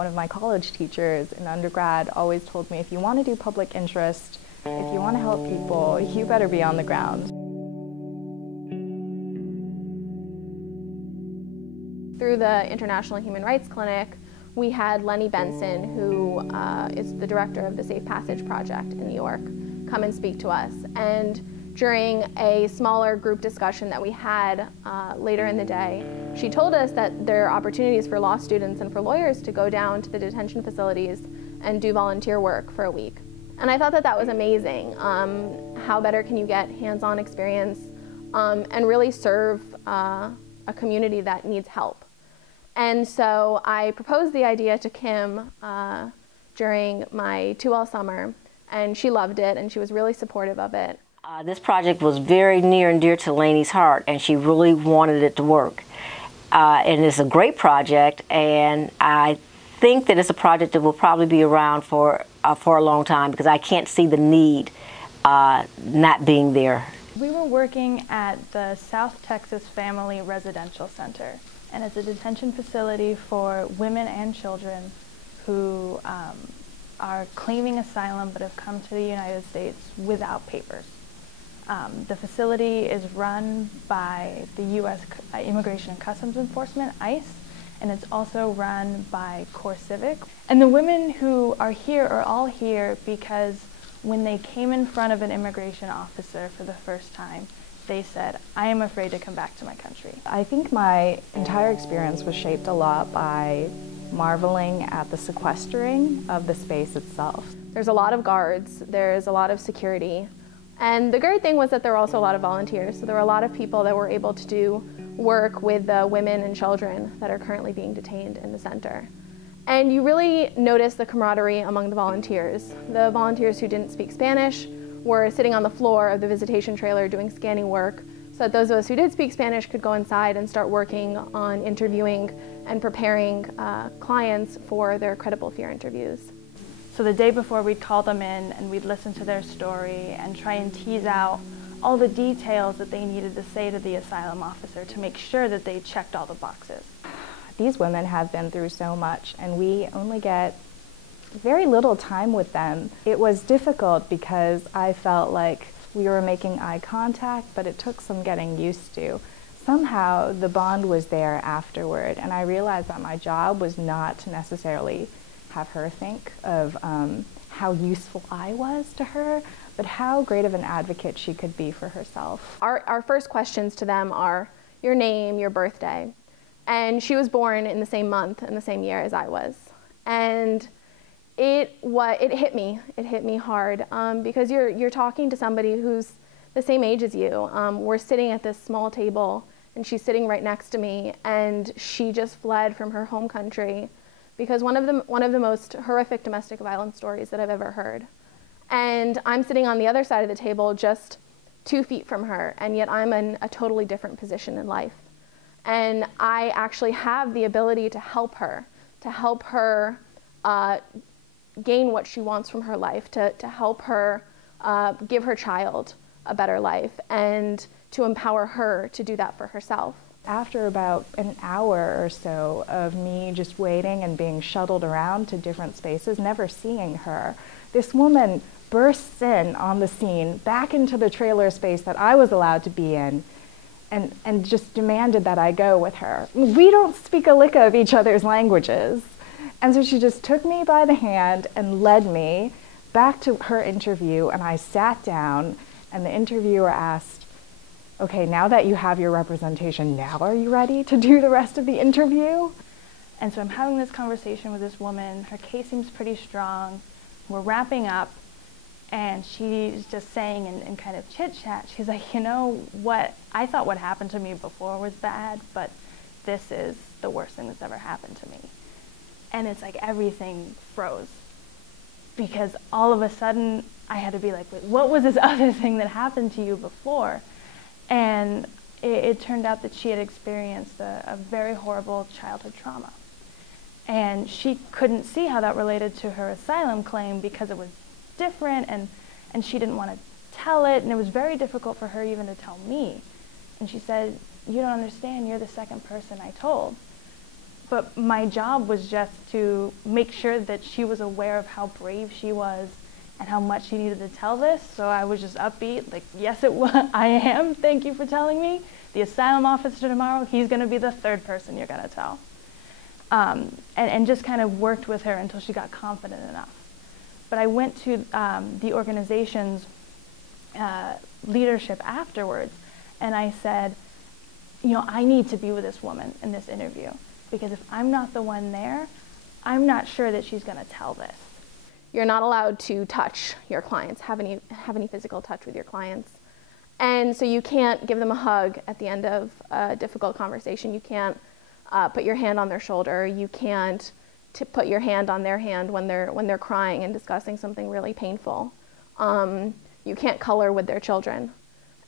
One of my college teachers in undergrad always told me, if you want to do public interest, if you want to help people, you better be on the ground. Through the International Human Rights Clinic, we had Eleni Bakst, who is the director of the Safe Passage Project in New York, come and speak to us. And during a smaller group discussion that we had later in the day, she told us that there are opportunities for law students and for lawyers to go down to the detention facilities and do volunteer work for a week. And I thought that that was amazing. How better can you get hands-on experience and really serve a community that needs help? And so I proposed the idea to Kim during my 2L summer, and she loved it, and she was really supportive of it. This project was very near and dear to Eleni's heart, and she really wanted it to work. And it's a great project, and I think that it's a project that will probably be around for a long time, because I can't see the need not being there. We were working at the South Texas Family Residential Center, and it's a detention facility for women and children who are claiming asylum but have come to the United States without papers. The facility is run by the U.S. Immigration and Customs Enforcement, ICE, and it's also run by CoreCivic. And the women who are here are all here because when they came in front of an immigration officer for the first time, they said, I am afraid to come back to my country. I think my entire experience was shaped a lot by marveling at the sequestering of the space itself. There's a lot of guards, there's a lot of security, and the great thing was that there were also a lot of volunteers. So there were a lot of people that were able to do work with the women and children that are currently being detained in the center. And you really notice the camaraderie among the volunteers. The volunteers who didn't speak Spanish were sitting on the floor of the visitation trailer doing scanning work, so that those of us who did speak Spanish could go inside and start working on interviewing and preparing clients for their credible fear interviews. So the day before, we'd call them in and we'd listen to their story and try and tease out all the details that they needed to say to the asylum officer to make sure that they checked all the boxes. These women have been through so much, and we only get very little time with them. It was difficult because I felt like we were making eye contact, but it took some getting used to. Somehow the bond was there afterward, and I realized that my job was not to necessarily have her think of how useful I was to her, but how great of an advocate she could be for herself. Our first questions to them are your name, your birthday. And she was born in the same month and the same year as I was. And it hit me. It hit me hard because you're talking to somebody who's the same age as you. We're sitting at this small table, and she's sitting right next to me, and she just fled from her home country because one of the most horrific domestic violence stories that I've ever heard. And I'm sitting on the other side of the table, just 2 feet from her, and yet I'm in a totally different position in life. And I actually have the ability to help her gain what she wants from her life, to help her give her child a better life, and to empower her to do that for herself. After about an hour or so of me just waiting and being shuttled around to different spaces, never seeing her, this woman bursts in on the scene, back into the trailer space that I was allowed to be in, and just demanded that I go with her. We don't speak a lick of each other's languages. And so she just took me by the hand and led me back to her interview, and I sat down, and the interviewer asked, okay, now that you have your representation, now are you ready to do the rest of the interview? And so I'm having this conversation with this woman. Her case seems pretty strong. We're wrapping up, and she's just saying in kind of chit-chat, she's like, you know what, I thought what happened to me before was bad, but this is the worst thing that's ever happened to me. And it's like everything froze, because all of a sudden I had to be like, wait, what was this other thing that happened to you before? And it turned out that she had experienced a very horrible childhood trauma. And she couldn't see how that related to her asylum claim because it was different, and she didn't want to tell it, and it was very difficult for her even to tell me. And she said, you don't understand, you're the second person I told. But my job was just to make sure that she was aware of how brave she was and how much she needed to tell this. So I was just upbeat, like, yes, I am. Thank you for telling me. The asylum officer tomorrow, he's going to be the third person you're going to tell. And just kind of worked with her until she got confident enough. But I went to the organization's leadership afterwards, and I said, you know, I need to be with this woman in this interview, because if I'm not the one there, I'm not sure that she's going to tell this. You're not allowed to touch your clients, have any physical touch with your clients. And so you can't give them a hug at the end of a difficult conversation. You can't put your hand on their shoulder. You can't put your hand on their hand when they're crying and discussing something really painful. You can't color with their children.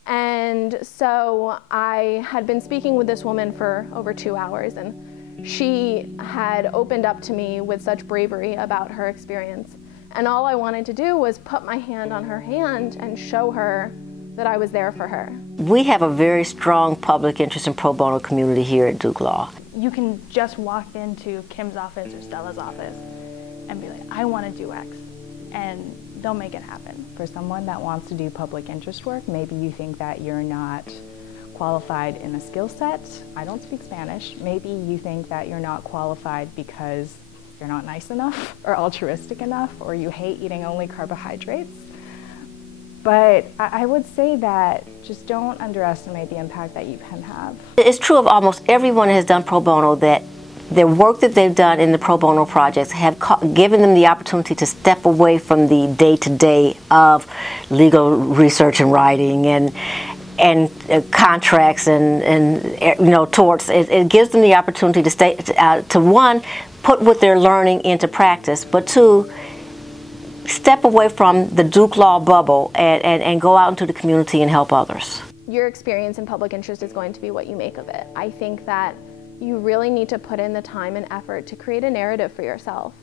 And so I had been speaking with this woman for over 2 hours, and she had opened up to me with such bravery about her experience. And all I wanted to do was put my hand on her hand and show her that I was there for her. We have a very strong public interest and pro bono community here at Duke Law. You can just walk into Kim's office or Stella's office and be like, I want to do X, and they'll make it happen. For someone that wants to do public interest work, maybe you think that you're not qualified in a skill set. I don't speak Spanish. Maybe you think that you're not qualified because you're not nice enough or altruistic enough, or you hate eating only carbohydrates. But I would say that just don't underestimate the impact that you can have. It's true of almost everyone who has done pro bono that the work that they've done in the pro bono projects have given them the opportunity to step away from the day-to-day of legal research and writing and contracts and you know, torts. It gives them the opportunity to stay to one, put what they're learning into practice, but two, step away from the Duke Law bubble and go out into the community and help others. Your experience in public interest is going to be what you make of it. I think that you really need to put in the time and effort to create a narrative for yourself,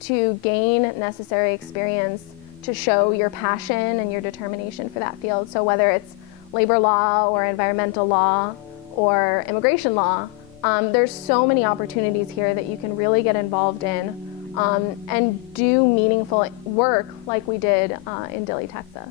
to gain necessary experience, to show your passion and your determination for that field. So whether it's labor law or environmental law or immigration law, there's so many opportunities here that you can really get involved in and do meaningful work like we did in Dilley, Texas.